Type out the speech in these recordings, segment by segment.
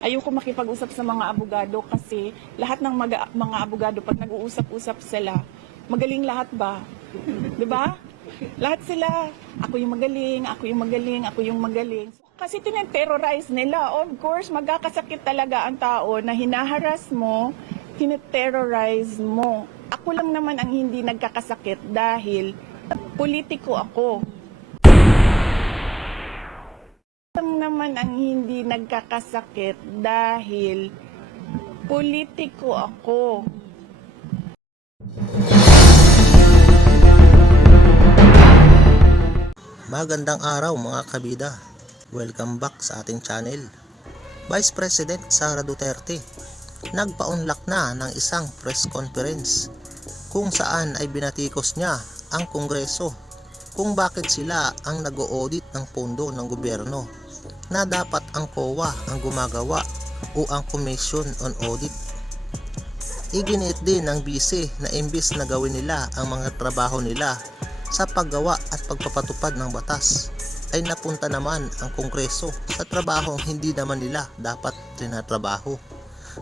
Ayoko makipag-usap sa mga abogado kasi lahat ng mga abogado pag nag-uusap-usap sila, magaling lahat ba? 'Di ba? Lahat sila, ako yung magaling, ako yung magaling, ako yung magaling. Kasi tineterrorize nila. Of course, magkakasakit talaga ang tao na hinaharas mo, tineterrorize mo. Ako lang naman ang hindi nagkakasakit dahil politiko ako. Lang naman ang hindi nagkakasakit dahil politiko ako. Magandang araw mga kabida. Welcome back sa ating channel. Vice President Sara Duterte nagpaunlak na ng isang press conference kung saan ay binatikos niya ang Kongreso kung bakit sila ang nag-o-audit ng pondo ng gobyerno na dapat ang COA ang gumagawa o ang Commission on Audit. Iginiit din ng BC na imbis na gawin nila ang mga trabaho nila sa paggawa at pagpapatupad ng batas, ay napunta naman ang Kongreso sa trabahong hindi naman nila dapat tinatrabaho.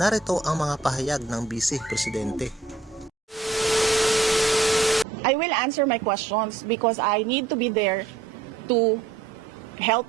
Narito ang mga pahayag ng Vice Presidente. I will answer my questions because I need to be there to help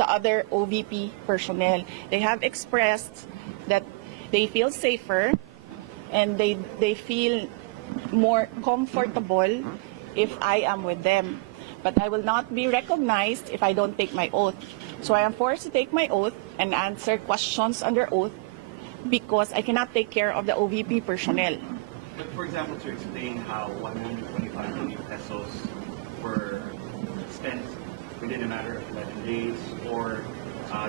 the other OVP personnel. They have expressed that they feel safer and they feel more comfortable if I am with them. But I will not be recognized if I don't take my oath. So I am forced to take my oath and answer questions under oath because I cannot take care of the OVP personnel. But for example, to explain how 125 million pesos were spent within a matter of 11 days, or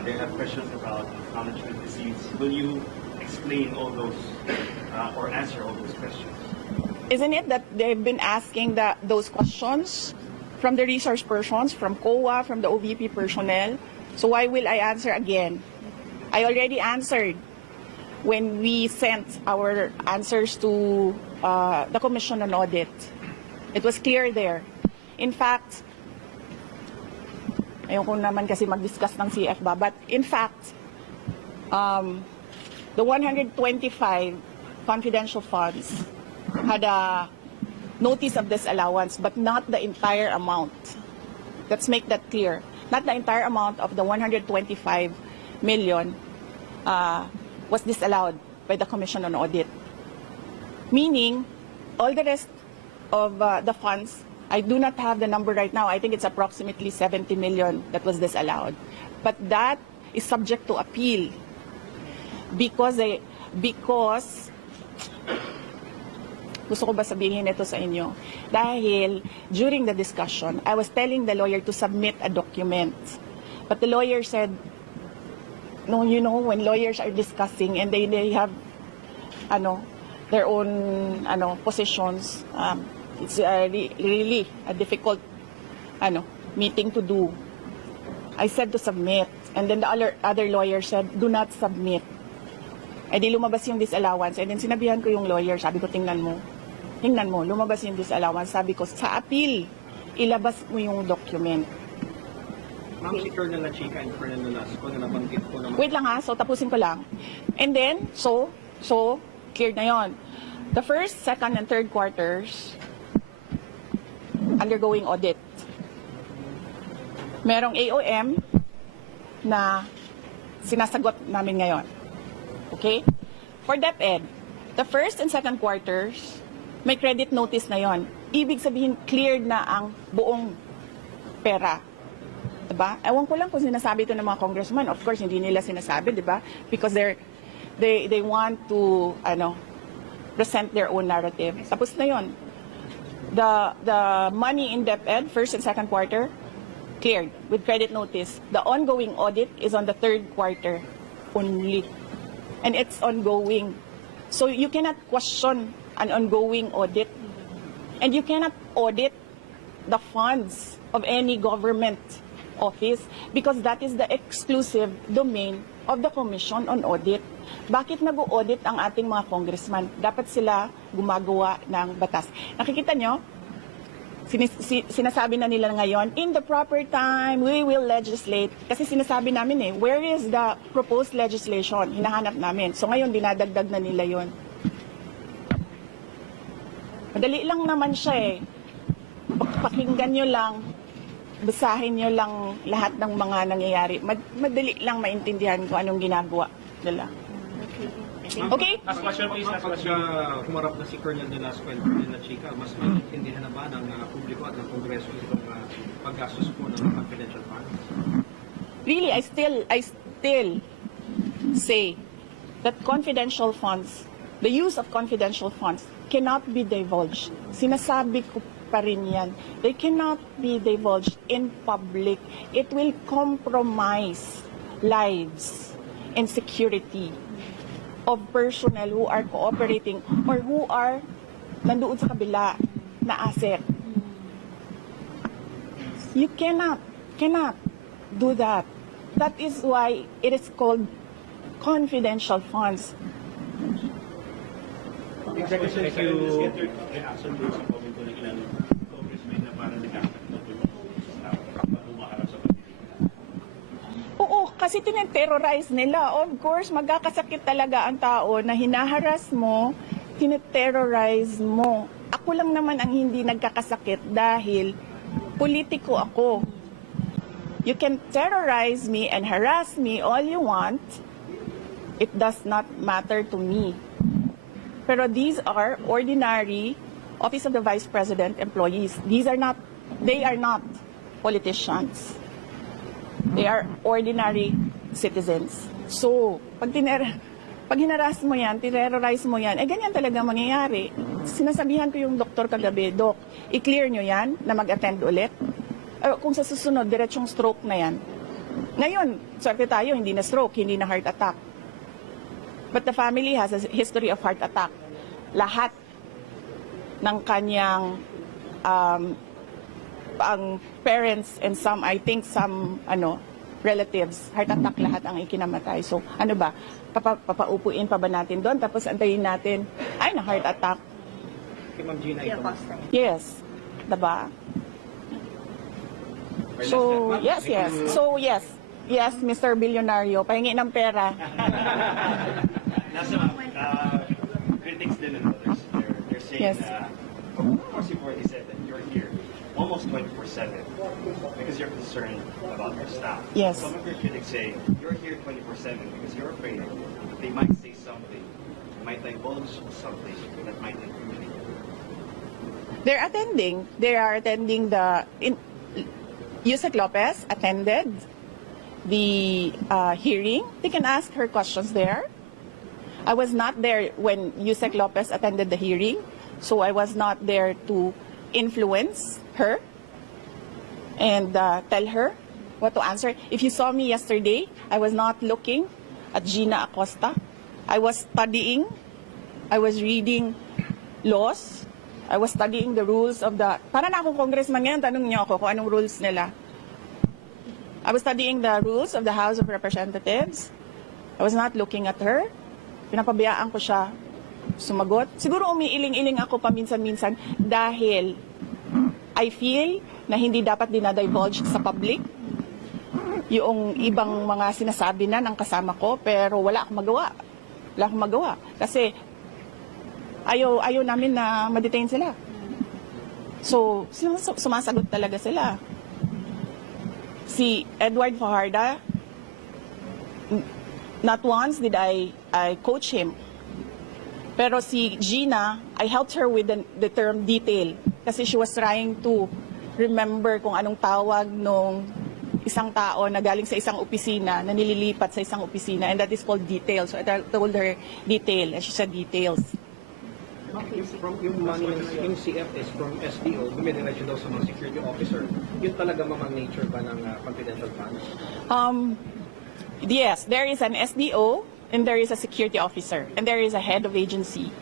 they have questions about management receipts, will you explain all those or answer all those questions? Isn't it that they've been asking those questions from the resource persons, from COA, from the OVP personnel? So why will I answer again? I already answered when we sent our answers to the Commission on Audit. It was clear there. In fact, ayoko naman kasi mag-discuss ng CF ba, but in fact, the 125 confidential funds had a notice of disallowance, but not the entire amount. Let's make that clear. Not the entire amount of the 125 million was disallowed by the Commission on Audit. Meaning, all the rest of the funds, I do not have the number right now. I think it's approximately 70 million that was disallowed. But that is subject to appeal because gusto ko ba sabihin ito sa inyo? Dahil during the discussion, I was telling the lawyer to submit a document. But the lawyer said, no, you know, when lawyers are discussing and they have their own positions, it's really a difficult meeting to do. I said to submit, and then the other lawyer said, do not submit. Eh di lumabas yung disallowance, and then sinabihan ko yung lawyer, sabi ko, tingnan mo, lumabas yung disallowance, sabi ko, sa appeal, ilabas mo yung document. Ma'am, si Colonel Chica and Colonel Nolasco na nabanggit po naman. Wait lang ha, so tapusin ko lang. And then, so cleared na yon. The first, second, and third quarters, undergoing audit. Merong AOM na sinasagot namin ngayon. Okay? For DepEd, the first and second quarters, may credit notice na yon. Ibig sabihin, cleared na ang buong pera. Diba? Ewan ko lang kung sinasabi ito ng mga congressman. Of course, hindi nila sinasabi, diba? Because they want to present their own narrative. Tapos na yon. The money in DepEd, first and second quarter, cleared with credit notice. The ongoing audit is on the third quarter only. And it's ongoing. So you cannot question an ongoing audit. And you cannot audit the funds of any government office because that is the exclusive domain of the Commission on Audit. Bakit nag-audit ang ating mga congressman? Dapat sila gumagawa ng batas. Nakikita nyo? Sinasabi na nila ngayon, in the proper time, we will legislate. Kasi sinasabi namin where is the proposed legislation? Hinahanap namin. So ngayon, dinadagdag na nila yon. Madali lang naman siya Pakinggan nyo lang, basahin nyo lang lahat ng mga nangyayari. Madali lang maintindihan kung anong ginagawa nila. Okay? Last question please, last question. Humarap na si Colonel De Las and Colonel La Chica, mas maintindihan na ba ng publiko at ng Kongreso itong paggastos po ng confidential funds? Really, I still say that confidential funds, the use of confidential funds cannot be divulged. Sinasabi ko pa rin yan. They cannot be divulged in public. It will compromise lives and security of personnel who are cooperating or who are nandoon sa kabila na asset. You cannot do that. That is why it is called confidential funds. Thank you. Reaction doon sa comment ko ng ilang congressmen na parang nagkakaroon umaharap sa pagdidikan. Oo, kasi tineterrorize nila. Of course, magkakasakit talaga ang tao na hinaharas mo, tineterrorize mo. Ako lang naman ang hindi nagkakasakit dahil politiko ako. You can terrorize me and harass me all you want. It does not matter to me. Pero these are ordinary Office of the Vice President employees. They are not politicians. They are ordinary citizens. So, pag hinaras mo yan, terrorize mo yan, ganyan talaga mangyayari. Sinasabihan ko yung doktor kagabi, Dok, i-clear nyo yan na mag-attend ulit. Kung sa susunod, diretsong stroke na yan. Ngayon, swerte tayo, hindi na stroke, hindi na heart attack. But the family has a history of heart attack. Lahat ng kanyang ang parents and some, I think some relatives, heart attack lahat ang ikinamatay. So ano ba, papaupuin pa ba natin doon? Tapos antayin natin, ay na heart attack. Kay Ma'am Gina ito. Yes, diba? So, yes. So, yes, Mr. Billionario, pahingi ng pera. Nasa critics din and others, they're saying Yes. of course you've already said that you're here almost 24/7 because you're concerned about your staff. Yes. Some of your critics say you're here 24/7 because you're afraid that they might say something, might divulge something that might incriminate you. They are attending Yusek Lopez attended the hearing. They can ask her questions there. I was not there when Yusek Lopez attended the hearing, so I was not there to influence her and tell her what to answer. If you saw me yesterday, I was not looking at Gina Acosta. I was studying. I was reading laws. I was studying the rules of the... Para na akong congressman ngayon, tanong niyo ako kung anong rules nila. I was studying the rules of the House of Representatives. I was not looking at her. Pinapabayaan ko siya sumagot. Siguro umiiling-iling ako paminsan-minsan dahil I feel na hindi dapat dinadivulge sa public yung ibang mga sinasabi na ng kasama ko, pero wala akong magawa. Kasi ayaw namin na ma-detain sila. So, sumasagot talaga sila. Si Edward Fajarda, not once did I coach him. Pero si Gina, I helped her with the term detail. Kasi she was trying to remember kung anong tawag nung isang tao na galing sa isang opisina, na nililipat sa isang opisina, and that is called detail. So I told her detail, and she said details. From yung money yung CF is from SDO, dumidiretso daw sa mga security officer. Yun talaga mamang nature ba ng confidential funds? Yes, there is an SDO and there is a security officer and there is a head of agency.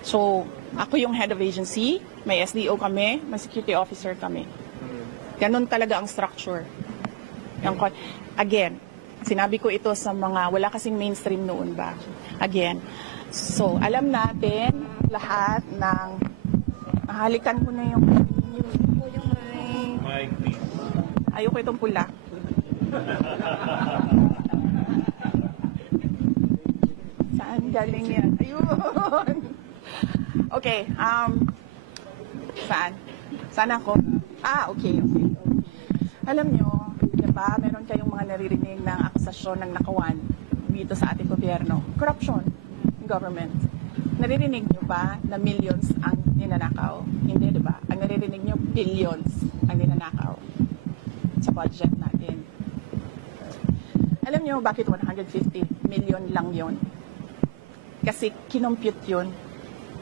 So, ako yung head of agency, may SDO kami, may security officer kami. Ganon talaga ang structure. Again, sinabi ko ito sa mga, wala kasing mainstream noon ba? Again, so alam natin lahat ng, halikan ko na yung po yung may... Mike, please. Ayoko itong pula. Saan galing yan? Ayun. Okay, saan? Saan ako? Okay. Alam nyo, di ba, meron kayong mga naririnig ng akusasyon ng nakawan dito sa ating gobyerno. Corruption in government. Naririnig nyo ba na millions ang ninanakaw? Hindi, di ba? Ang naririnig nyo, billions ang ninanakaw sa budget natin. Alam nyo bakit 150 million lang yon? Kasi kinompute yun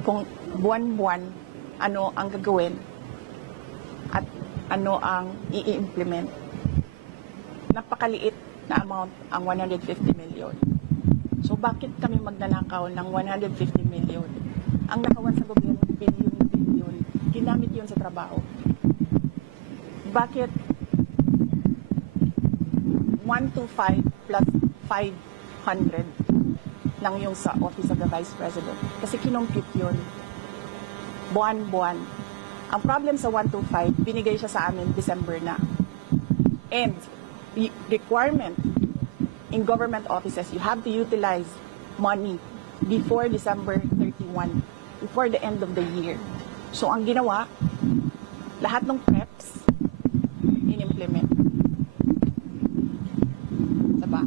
kung buwan-buwan ano ang gagawin at ano ang i-implement. Napakaliit na amount ang 150 million. So bakit kami magnanakaw ng 150 million? Ang nakawan sa gobyerno, billion. Ginamit yun sa trabaho. Bakit 125 plus 500 lang yung sa Office of the Vice President? Kasi kinompute yun. Buwan-buwan. Ang problem sa 125, binigay siya sa amin December na. And the requirement in government offices, you have to utilize money before December 31, before the end of the year. So ang ginawa, lahat ng preps, in-implement. Diba?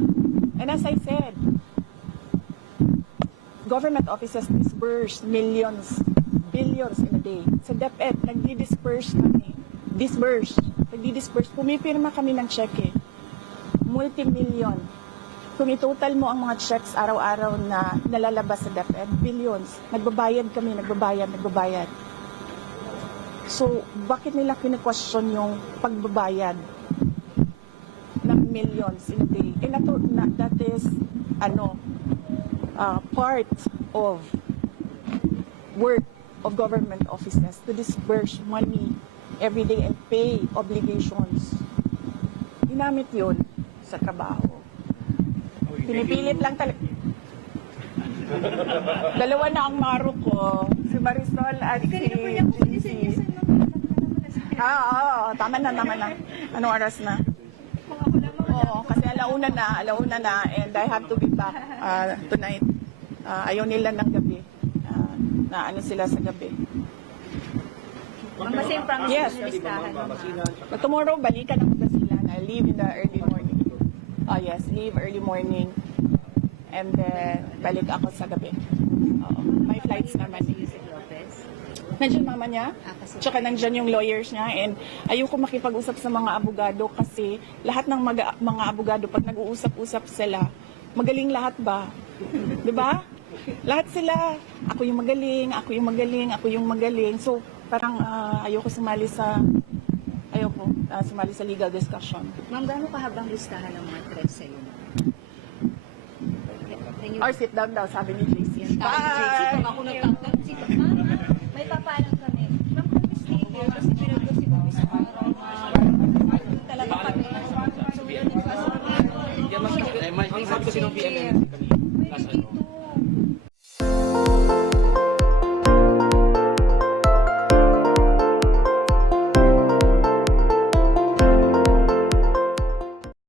And as I said, government offices disburse millions, billions in a day. Sa DepEd, nagdi-disperse kami. Nagdi-disperse. Pumipirma kami ng cheque. Multi-million. Kung itotal mo ang mga checks araw-araw na nalalabas sa DepEd, billions. Nagbabayad kami, nagbabayad. So, bakit nila kine-question yung pagbabayad ng millions in a day? And that is, part of work of government offices to disburse money every day and pay obligations. Ginamit yun sa trabaho. Pinipilit lang talaga. Dalawa na ang maro ko. Si Marisol at si GC. Tama na. Anong oras na? Oo, kasi alauna na, and I have to be back tonight. Ayaw nila ng gabi. Na ano sila sa gabi. Mama, same promise Yes. na listahan. But tomorrow, balikan ako sa sila. I leave in the early morning. Yes, leave early morning. And then, balik ako sa gabi. May flights naman. Nandiyan mama niya, tsaka nandiyan yung lawyers niya, and ayoko makipag-usap sa mga abogado kasi lahat ng mga abogado, pag nag-uusap-usap sila, magaling lahat ba? Diba? Lahat sila, ako yung magaling. So, parang ayoko sumali sa legal discussion. Ma'am, gaano kahabang listahan ng mga threats sa'yo? Or sit down daw, sabi ni JC. Bye! JC, pag ako nagtatag, ma'am, may papalang